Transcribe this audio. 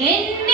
in